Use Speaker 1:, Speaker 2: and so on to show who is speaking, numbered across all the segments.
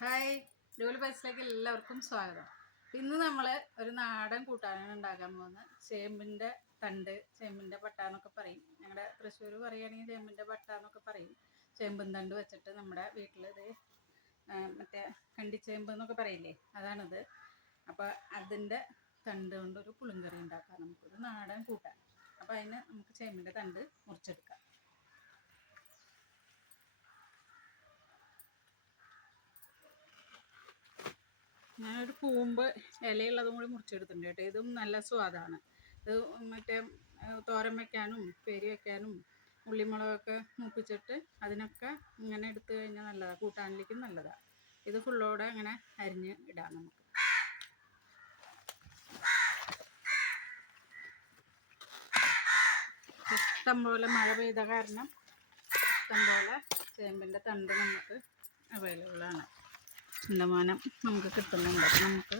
Speaker 1: Hi. Dolly ബൈസിലേക്ക് എല്ലാവർക്കും സ്വാഗതം. ഇന്ന് നമ്മൾ ഒരു നാടൻ കൂട്ടാനാണ് ഉണ്ടാക്കാൻ പോകുന്നത്. ചേമ്പിന്റെ തണ്ട് ചേമ്പിന്റെ പട്ട എന്നൊക്കെ പറയും. ഞങ്ങളുടെ തൃശ്ശൂർ പറയുകയാണെങ്കിൽ ചേമ്പിന്റെ പട്ട എന്നൊക്കെ പറയും. ചേമ്പും തണ്ട് വെച്ചിട്ട് നമ്മുടെ വീട്ടിലിത് മറ്റേ കണ്ടിച്ചേമ്പ് എന്നൊക്കെ പറയില്ലേ അതാണിത്. അപ്പോൾ അതിന്റെ തണ്ട് കൊണ്ട് ഒരു പുളിങ്കറി ഉണ്ടാക്കാം. നമുക്കൊരു നാടൻ കൂട്ടാൻ. അപ്പോൾ അതിന് നമുക്ക് ചേമ്പിന്റെ തണ്ട് മുറിച്ചെടുക്കാം. ഞാനൊരു കൂമ്പ് ഇലയുള്ളതും കൂടി മുറിച്ചെടുത്തിട്ടുണ്ട് കേട്ടോ. ഇതും നല്ല സ്വാദാണ്. ഇത് മറ്റേ തോരൻ വെക്കാനും പേരി വെക്കാനും ഉള്ളിമുളകൊക്കെ മൂപ്പിച്ചിട്ട് അതിനൊക്കെ ഇങ്ങനെ എടുത്തു കഴിഞ്ഞാൽ നല്ലതാണ് കൂട്ടാനിലേക്കും നല്ലതാണ് ഇത് ഫുള്ളോടെ അങ്ങനെ അരിഞ്ഞ് ഇടാം നമുക്ക്. ഇഷ്ടം പോലെ മഴ പെയ്ത കാരണം ഇഷ്ടം പോലെ ചേമ്പിന്റെ തണ്ട് നമുക്ക് അവൈലബിൾ ആണ്. ശതമാനം നമുക്ക് കിട്ടുന്നുണ്ട്. നമുക്ക്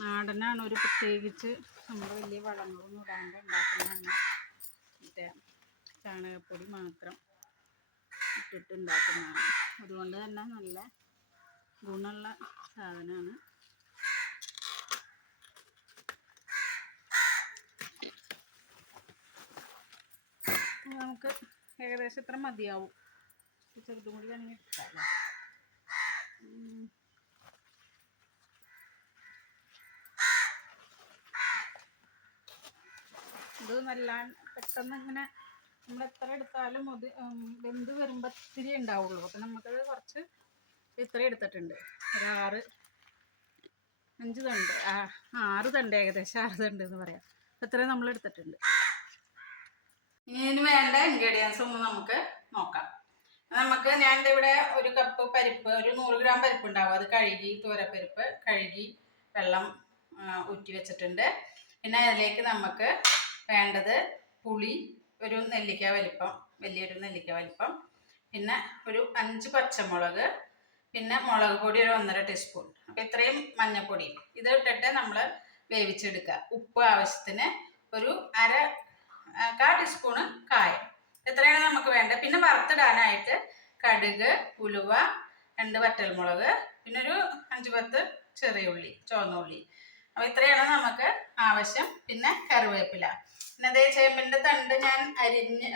Speaker 1: നാടനാണ് ഒരു പ്രത്യേകിച്ച് നമ്മൾ വലിയ വളങ്ങളൊന്നും ഇടാണ്ട് ഉണ്ടാക്കുന്നതാണ്. മറ്റേ ചാണകപ്പൊടി മാത്രം ഇട്ടിട്ട് ഉണ്ടാക്കുന്നതാണ് അതുകൊണ്ട് തന്നെ നല്ല ഗുണമുള്ള സാധനമാണ്. നമുക്ക് ഏകദേശം ഇത്ര മതിയാവും. ചെറുതും കൂടി വേണമെങ്കിൽ ഇട്ടാലോ? നല്ല പെട്ടെന്ന് ഇങ്ങനെ നമ്മൾ എത്ര എടുത്താലും ഉം, വെന്ത് വരുമ്പോൾ ഇത്തിരി ഉണ്ടാവുള്ളൂ. അപ്പം നമുക്കത് കുറച്ച് ഇത്ര എടുത്തിട്ടുണ്ട്. ആറ് അഞ്ച് തണ്ട് ആ ആറ് തണ്ട് ഏകദേശം ആറ് തണ്ട് എന്ന് പറയാം. ഇത്രയും നമ്മൾ എടുത്തിട്ടുണ്ട്. ഇനി വേണ്ട ഇൻഗ്രീഡിയൻസ് ഒന്ന് നമുക്ക് നോക്കാം. നമുക്ക് ഞാൻ ഇവിടെ ഒരു കപ്പ് പരിപ്പ് ഒരു നൂറ് ഗ്രാം പരിപ്പ് ഉണ്ടാവും. അത് കഴുകി തോരപ്പരിപ്പ് കഴുകി വെള്ളം ഊറ്റി വെച്ചിട്ടുണ്ട്. പിന്നെ അതിലേക്ക് നമുക്ക് വേണ്ടത് പുളി ഒരു നെല്ലിക്ക വലിപ്പം വലിയൊരു നെല്ലിക്ക വലിപ്പം പിന്നെ ഒരു അഞ്ച് പച്ചമുളക് പിന്നെ മുളക് പൊടി ഒരു ഒന്നര ടീസ്പൂൺ അപ്പോൾ ഇത്രയും മഞ്ഞൾപ്പൊടി ഇത് ഇട്ടിട്ട് നമ്മൾ വേവിച്ചെടുക്കുക. ഉപ്പ് ആവശ്യത്തിന് ഒരു അര കാ ടീസ്പൂണ് കായം. ഇത്രയാണ് നമുക്ക് വേണ്ടത്. പിന്നെ വറുത്തിടാനായിട്ട് കടുക് ഉലുവ രണ്ട് വറ്റൽമുളക് പിന്നെ ഒരു അഞ്ച് പത്ത് ചെറിയ ഉള്ളി ചുവന്ന ഉള്ളി. അപ്പോൾ ഇത്രയാണ് നമുക്ക് ആവശ്യം. പിന്നെ കറിവേപ്പില. പിന്നെ അതേ ചേമ്പിന്റെ തണ്ട് ഞാൻ അരിഞ്ഞ്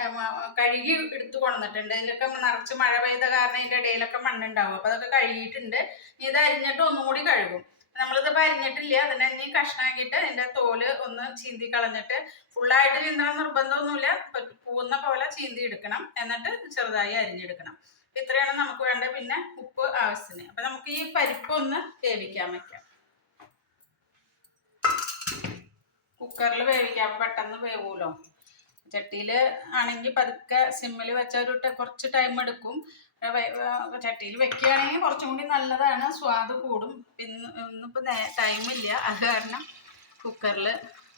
Speaker 1: കഴുകി എടുത്തു കൊണ്ടുവന്നിട്ടുണ്ട്. ഇതിലൊക്കെ നിറച്ച് മഴ പെയ്ത കാരണം ഇതിന്റെ ഇടയിലൊക്കെ മണ്ണുണ്ടാവും. അപ്പോൾ അതൊക്കെ കഴുകിയിട്ടുണ്ട്. ഇത് അരിഞ്ഞിട്ട് ഒന്നും കൂടി കഴുകും. നമ്മളിതിപ്പോ അരിഞ്ഞിട്ടില്ല. അതിനെ ഇനി കഷ്ണാക്കിയിട്ട് അതിന്റെ തോൽ ഒന്ന് ചീന്തി കളഞ്ഞിട്ട് ഫുള്ളായിട്ട് ചീന്തണം നിർബന്ധമൊന്നുമില്ല. പ- പൂവുന്ന പോലെ ചീന്തി എടുക്കണം. എന്നിട്ട് ചെറുതായി അരിഞ്ഞെടുക്കണം. അപ്പൊ ഇത്രയാണ് നമുക്ക് വേണ്ടത്. പിന്നെ ഉപ്പ് ആവശ്യത്തിന്. അപ്പൊ നമുക്ക് ഈ പരിപ്പ് ഒന്ന് വേവിക്കാൻ വെക്കാം. കുക്കറിൽ വേവിക്കാം പെട്ടെന്ന് വേവൂലോ. ചട്ടിയിൽ ആണെങ്കിൽ പതുക്കെ സിമ്മിൽ വെച്ച ഒരു കുറച്ച് ടൈം എടുക്കും. ചട്ടിയിൽ വെക്കുകയാണെങ്കിൽ കുറച്ചും കൂടി നല്ലതാണ്. സ്വാദ് കൂടും. പിന്നെ ഇന്നിപ്പോൾ ടൈമില്ല അത് കാരണം കുക്കറിൽ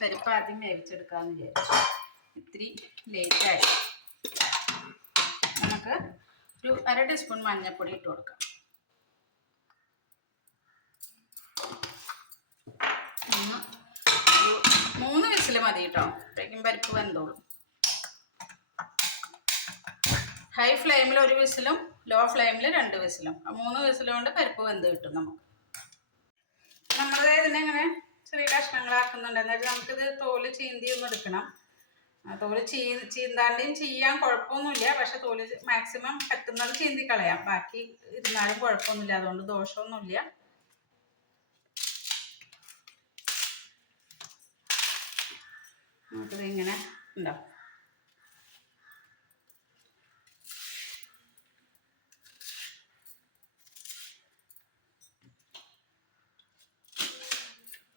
Speaker 1: പരിപ്പ് ആദ്യം വേവിച്ചെടുക്കാമെന്ന് വിചാരിച്ചു. ഇത്തിരി ലേറ്റായി നമുക്ക് ഒരു അര ടീസ്പൂൺ മഞ്ഞൾപ്പൊടി ഇട്ട് കൊടുക്കാം. ഒന്ന് മൂന്ന് വിസിൽ മതി കേട്ടോ. അപ്പോഴേക്കും പരിപ്പ് വെന്തോളും. ഹൈ ഫ്ലെയിമിൽ ഒരു വിസിലും ലോ ഫ്ലെയിമിൽ രണ്ട് വിസിലും. ആ മൂന്ന് വിസിലും കൊണ്ട് പരിപ്പ് വെന്ത് കിട്ടും നമുക്ക്. നമ്മൾ ഇതിനെ ഇങ്ങനെ ചെറിയ കഷ്ണങ്ങളാക്കുന്നുണ്ട്. എന്നിട്ട് നമുക്കിത് തോൽ ചീന്തി ഒന്ന് എടുക്കണം. തോൽ ചീ ചീന്താണ്ടിയും ചെയ്യാൻ കുഴപ്പമൊന്നുമില്ല. പക്ഷെ തോൽ മാക്സിമം പറ്റുന്നത് ചീന്തി കളയാം ബാക്കി ഇരുന്നാലും കുഴപ്പമൊന്നുമില്ല. അതുകൊണ്ട് ദോഷമൊന്നുമില്ല. നമുക്കിത് ഇങ്ങനെ ഉണ്ടോ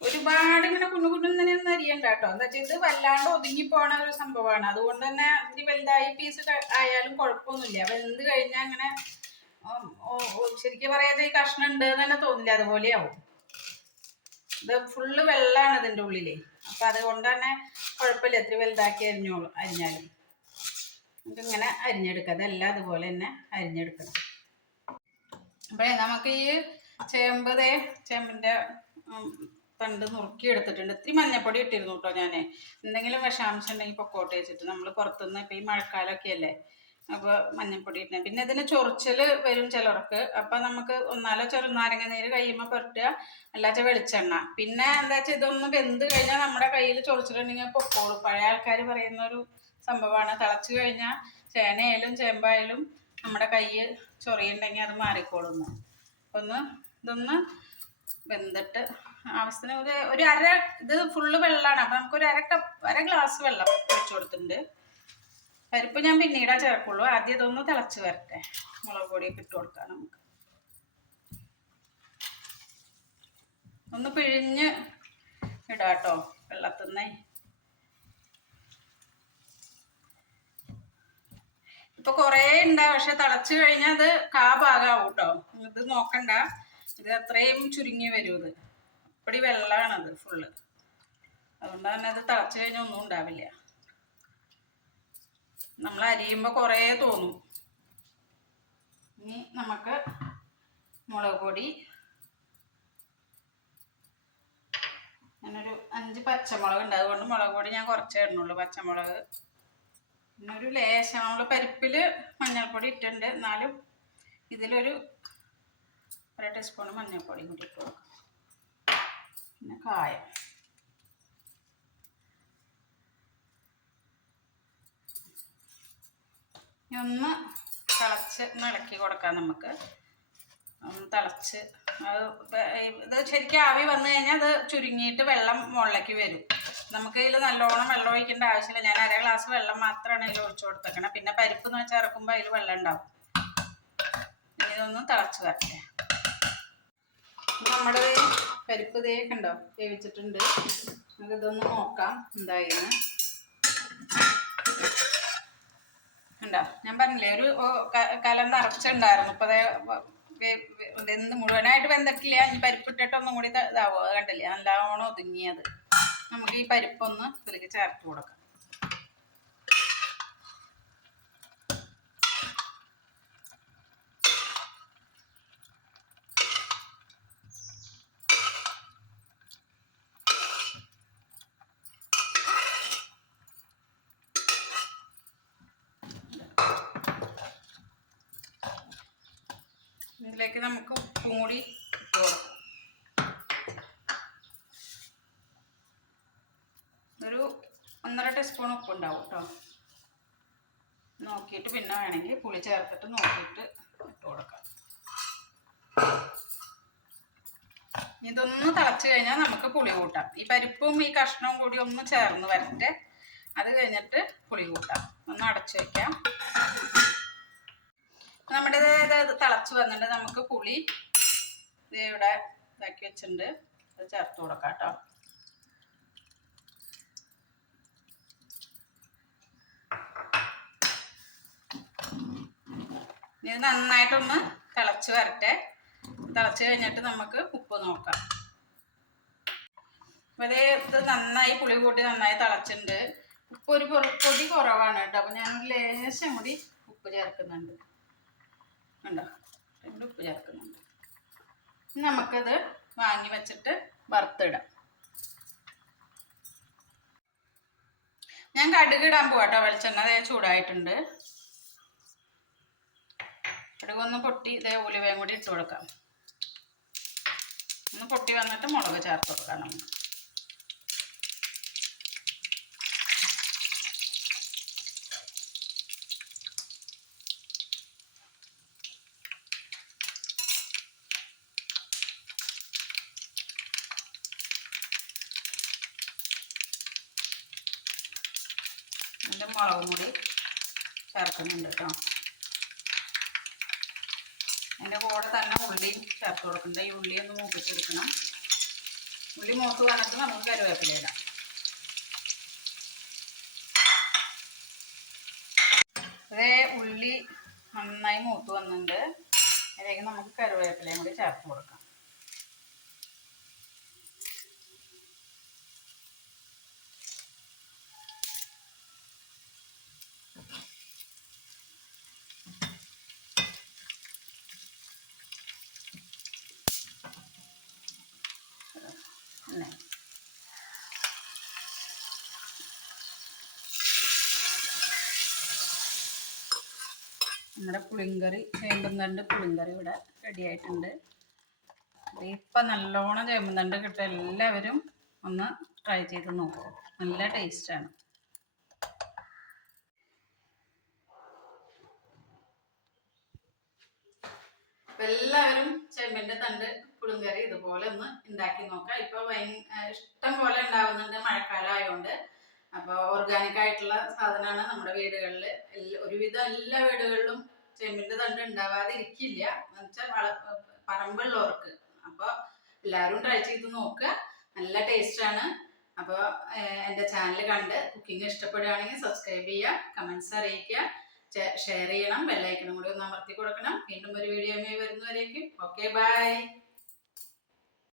Speaker 1: ഒരുപാട് ഇങ്ങനെ കുഞ്ഞു കുഞ്ഞു ഒന്നും അരിയണ്ട കേട്ടോ. എന്താ വെച്ചാൽ ഇത് വല്ലാണ്ട് ഒതുങ്ങി പോണ ഒരു സംഭവമാണ്. അതുകൊണ്ട് തന്നെ ഇനി വലുതായി പീസ് ആയാലും കുഴപ്പമൊന്നുമില്ല. വെന്ത് കഴിഞ്ഞാൽ അങ്ങനെ ശരിക്കും പറയാതെ ഈ കഷ്ണം ഉണ്ട് തന്നെ തോന്നില്ല. അതുപോലെയാവും ഇത് ഫുള്ള് വെള്ളമാണ് ഇതിന്റെ ഉള്ളിലേ. അപ്പം അതുകൊണ്ട് തന്നെ കുഴപ്പമില്ല. എത്ര വലുതാക്കി അരിഞ്ഞോളൂ അരിഞ്ഞാലും. നമുക്കിങ്ങനെ അരിഞ്ഞെടുക്കാം അതെല്ലാം അതുപോലെ തന്നെ അരിഞ്ഞെടുക്കണം. അപ്പോഴേ നമുക്ക് ഈ ചേമ്പ് ദേ ചേമ്പിന്റെ തണ്ട് നുറുക്കി എടുത്തിട്ടുണ്ട്. ഇത്തിരി മഞ്ഞപ്പൊടി ഇട്ടിരുന്നു കേട്ടോ ഞാൻ എന്തെങ്കിലും വിഷാംശം ഉണ്ടെങ്കിൽ പൊക്കോട്ട് വെച്ചിട്ട്. നമ്മൾ പുറത്തുനിന്ന് ഇപ്പം ഈ മഴക്കാലമൊക്കെ അല്ലേ? അപ്പോൾ മഞ്ഞൾപ്പൊടി ഇടണം പിന്നെ ഇതിന് ചൊറിച്ചൽ വരും ചിലർക്ക്. അപ്പം നമുക്ക് ഒന്നാലോ ചെറുനാരങ്ങ നീര് കഴിയുമ്പോൾ പുരട്ടുക. അല്ലാച്ച വെളിച്ചെണ്ണ. പിന്നെ എന്താ വെച്ചാൽ ഇതൊന്ന് വെന്ത് കഴിഞ്ഞാൽ നമ്മുടെ കയ്യിൽ ചൊറിച്ചിലുണ്ടെങ്കിൽ പൊക്കോളും. പഴയ ആൾക്കാർ പറയുന്ന ഒരു സംഭവമാണ്. തിളച്ച് കഴിഞ്ഞാൽ ചേനയായാലും ചേമ്പായാലും നമ്മുടെ കൈ ചൊറിയുണ്ടെങ്കിൽ അത് മാറിക്കോളുന്നു. ഒന്ന് ഇതൊന്ന് വെന്തിട്ട് ആവശ്യത്തിന് ഒരു അര ഇത് ഫുള്ള് വെള്ളമാണ് അപ്പം നമുക്കൊരു അര കപ്പ് അര ഗ്ലാസ് വെള്ളം ഒഴിച്ചു കൊടുത്തിട്ടുണ്ട്. പരിപ്പ് ഞാൻ പിന്നീടാ ചേർക്കുള്ളൂ. ആദ്യം ഇതൊന്ന് തിളച്ച് വരട്ടെ. മുളക് പൊടിയൊക്കെ ഇട്ട് കൊടുക്കാം നമുക്ക്. ഒന്ന് പിഴിഞ്ഞ് ഇടാട്ടോ വെള്ളത്തിന്നേ ഇപ്പൊ കൊറേ ഉണ്ട് പക്ഷെ തിളച്ചു കഴിഞ്ഞാൽ അത് കാ കേട്ടോ ഇത് നോക്കണ്ട. ഇത് അത്രയും ചുരുങ്ങി വരും ഇത്. അപ്പടി വെള്ളമാണത് ഫുള്ള് അതുകൊണ്ട് തന്നെ അത് തിളച്ചു കഴിഞ്ഞാൽ ഒന്നും ഉണ്ടാവില്ല. നമ്മൾ അരിയുമ്പോൾ കുറേ തോന്നും. ഇനി നമുക്ക് മുളക് പൊടി. ഞാനൊരു അഞ്ച് പച്ചമുളക് ഉണ്ട്. അതുകൊണ്ട് മുളക് പൊടി ഞാൻ കുറച്ചേ ഇടുന്നുള്ളൂ പച്ചമുളക്. പിന്നെ ഒരു ലേശം നമ്മൾ പരിപ്പിൽ മഞ്ഞൾപ്പൊടി ഇട്ടിട്ടുണ്ട്. എന്നാലും ഇതിലൊരു അര ടീസ്പൂൺ മഞ്ഞൾപ്പൊടി കൂടി ഇട്ട് കൊടുക്കാം. പിന്നെ കായം. ഒന്ന് തിളച്ച് ഒന്ന് ഇളക്കി കൊടുക്കാം നമുക്ക്. ഒന്ന് തിളച്ച്. അത് ഇത് ശരിക്കും ആവി വന്നു കഴിഞ്ഞാൽ അത് ചുരുങ്ങിയിട്ട് വെള്ളം മുകളിലേക്ക് വരും. നമുക്ക് ഇതിൽ നല്ലോണം വെള്ളം ഒഴിക്കേണ്ട ആവശ്യമില്ല. ഞാൻ അര ഗ്ലാസ് വെള്ളം മാത്രമാണ് ഇതിൽ ഒഴിച്ചു കൊടുത്തേക്കണം. പിന്നെ പരിപ്പ് എന്ന് വെച്ചാൽ ഇറക്കുമ്പോൾ അതിൽ വെള്ളം ഉണ്ടാവും. ഇനി ഇതൊന്ന് തിളച്ച് വരട്ടെ. നമ്മുടെ പരിപ്പ് ദേ കണ്ടോ വേവിച്ചിട്ടുണ്ട് നമുക്കിതൊന്ന് നോക്കാം എന്തായിരുന്നു ഉണ്ടോ? ഞാൻ പറഞ്ഞില്ലേ ഒരു കലം നിറച്ചുണ്ടായിരുന്നു ഇപ്പൊ വെന്ത് മുഴുവനായിട്ട് വെന്തിട്ടില്ല. ഇനി പരിപ്പിട്ടിട്ട് ഒന്നും കൂടി ഇതാവോ. അത് കണ്ടില്ലേ? നല്ലോണം ഒതുങ്ങിയത്. നമുക്ക് ഈ പരിപ്പൊന്ന് ഇതിലേക്ക് ചേർത്ത് കൊടുക്കാം. ഇതിലേക്ക് നമുക്ക് ഉപ്പും കൂടി ഇട്ട് ഒരു ഒന്നര ടീസ്പൂൺ ഉപ്പുണ്ടാവും കേട്ടോ നോക്കിയിട്ട് പിന്നെ വേണമെങ്കിൽ പുളി ചേർത്തിട്ട് നോക്കിയിട്ട് ഇട്ട് കൊടുക്കാം. ഇതൊന്ന് തിളച്ച് കഴിഞ്ഞാൽ നമുക്ക് പുളി കൂട്ടാം. ഈ പരിപ്പും ഈ കഷ്ണവും കൂടി ഒന്ന് ചേർന്ന് വരട്ടെ. അത് കഴിഞ്ഞിട്ട് പുളി കൂട്ടാം. ഒന്ന് അടച്ചു വെക്കാം. നമ്മുടെ ഇത് തിളച്ച് വന്നിട്ട് നമുക്ക് പുളി ഇത് ഇവിടെ ഇതാക്കി വെച്ചിട്ടുണ്ട്. അത് ചേർത്ത് കൊടുക്കാം കേട്ടോ. ഇത് നന്നായിട്ടൊന്ന് തിളച്ച് വരട്ടെ. തിളച്ച് കഴിഞ്ഞിട്ട് നമുക്ക് ഉപ്പ് നോക്കാം. അപ്പോൾ ഇത് നന്നായി പുളി കൂട്ടി നന്നായി തിളച്ചിട്ടുണ്ട്. ഉപ്പ് ഒരു പൊടി കുറവാണ് കേട്ടോ. അപ്പോൾ ഞാനൊരു ലേശം കൂടി ഉപ്പ് ചേർക്കുന്നുണ്ട്. ഉണ്ടോ രണ്ട് ഉപ്പ് ചേർക്കുന്നുണ്ട്. നമുക്കത് വാങ്ങി വെച്ചിട്ട് വറുത്തിടാം. ഞാൻ കടുക് ഇടാൻ പോവാട്ടോ വെളിച്ചെണ്ണ ദേ ചൂടായിട്ടുണ്ട്. കടുക് ഒന്ന് പൊട്ടി ഇതേ ഉലുവയും കൂടി ഇട്ട് കൊടുക്കാം. ഒന്ന് പൊട്ടി വന്നിട്ട് മുളക് ചേർത്ത് കൊടുക്കാം നമുക്ക്. ഇതിന്റെ മുളകും കൂടി ചേർക്കുന്നുണ്ട് കേട്ടോ. അതിന്റെ കൂടെ തന്നെ ഉള്ളി ചേർത്ത് കൊടുക്കുന്നുണ്ട്. ഈ ഉള്ളി ഒന്ന് മൂപ്പിച്ചെടുക്കണം. ഉള്ളി മൂത്ത് വന്നിട്ട് നമുക്ക് കരുവേപ്പില ഇടാം. അതേ ഉള്ളി നന്നായി മൂത്ത് വന്നിട്ടുണ്ട്. അതിലേക്ക് നമുക്ക് കരുവേപ്പിലയും കൂടി ചേർത്ത് കൊടുക്കാം. നമ്മുടെ പുളിങ്കറി ചേമ്പന്തണ്ട് പുളിങ്കറി ഇവിടെ റെഡി ആയിട്ടുണ്ട്. ഇപ്പം നല്ലോണം ചേമ്പന്തണ്ട് കിട്ടുക എല്ലാവരും ഒന്ന് ട്രൈ ചെയ്ത് നോക്കൂ. നല്ല ടേസ്റ്റാണ് എല്ലാവരും ചേമ്പിന്റെ തണ്ട് പുളിങ്കറി ഇതുപോലെ ഒന്ന് ഉണ്ടാക്കി നോക്കാം. ഇപ്പൊ ഇഷ്ടം പോലെ ഉണ്ടാവുന്നുണ്ട് മഴക്കാലം ആയതുകൊണ്ട് അപ്പോൾ ഓർഗാനിക് ആയിട്ടുള്ള സാധനമാണ് നമ്മുടെ വീടുകളിൽ ഒരുവിധം എല്ലാ വീടുകളിലും ചെമ്പിന്റെ തണ്ട് ഉണ്ടാവാതിരിക്കില്ല എന്നുവെച്ചാൽ പറമ്പുള്ളവർക്ക്. അപ്പൊ എല്ലാവരും ട്രൈ ചെയ്ത് നോക്കുക. നല്ല ടേസ്റ്റ് ആണ്. അപ്പോൾ എന്റെ ചാനൽ കണ്ട് കുക്കിംഗ് ഇഷ്ടപ്പെടുകയാണെങ്കിൽ സബ്സ്ക്രൈബ് ചെയ്യുക കമന്റ്സ് അറിയിക്കുക ഷെയർ ചെയ്യണം ബെല്ലൈക്കണം കൂടി ഒന്ന് അമർത്തി കൊടുക്കണം. വീണ്ടും ഒരു വീഡിയോ വരുന്നവരേക്കും. Okay bye